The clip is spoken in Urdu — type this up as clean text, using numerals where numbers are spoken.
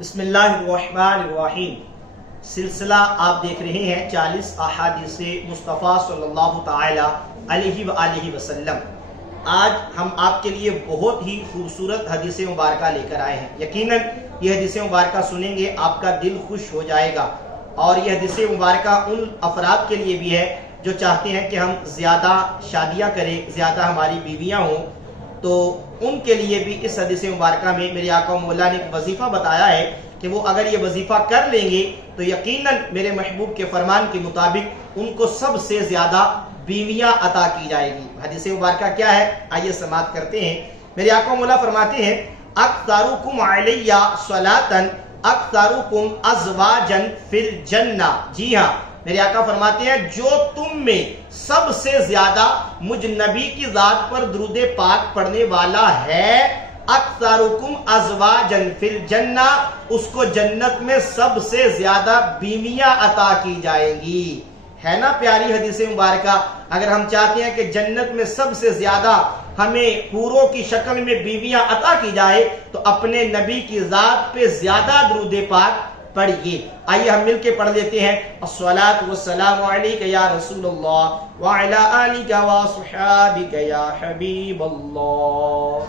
بسم اللہ الرحمن الرحیم۔ سلسلہ آپ دیکھ رہے ہیں 40 احادیث مصطفیٰ صلی اللہ تعالی علیہ وآلہ وسلم۔ آج ہم آپ کے لیے بہت ہی خوبصورت حدیث مبارکہ لے کر آئے ہیں۔ یقیناً یہ حدیث مبارکہ سنیں گے آپ کا دل خوش ہو جائے گا، اور یہ حدیث مبارکہ ان افراد کے لیے بھی ہے جو چاہتے ہیں کہ ہم زیادہ شادیاں کریں، زیادہ ہماری بیویاں ہوں، تو ان کے لیے بھی اس حدیث مبارکہ میں میرے آقا و مولا نے ایک وظیفہ بتایا ہے کہ وہ اگر یہ وظیفہ کر لیں گے تو یقیناً میرے محبوب کے فرمان کے مطابق ان کو سب سے زیادہ بیویاں عطا کی جائے گی۔ حدیث مبارکہ کیا ہے؟ آئیے سماعت کرتے ہیں۔ میرے آقا و مولا فرماتے ہیں اکثرکم علی صلاۃ اکثرکم ازواجا فی الجنہ۔ جی ہاں، میرے آقا فرماتے ہیں جو تم میں سب سے زیادہ مجھ نبی کی ذات پر درود پاک پڑھنے والا ہے، اکثرکم ازواجا فی الجنہ، اس کو جنت میں سب سے زیادہ بیویاں عطا کی جائیں گی۔ ہے نا پیاری حدیث مبارکہ؟ اگر ہم چاہتے ہیں کہ جنت میں سب سے زیادہ ہمیں حوروں کی شکل میں بیویاں عطا کی جائے تو اپنے نبی کی ذات پہ زیادہ درود پاک پڑھیے۔ آئیے ہم مل کے پڑھ لیتے ہیں۔ الصلاۃ والسلام علیک یا رسول اللہ وعلی آلک واصحابک یا حبیب اللہ۔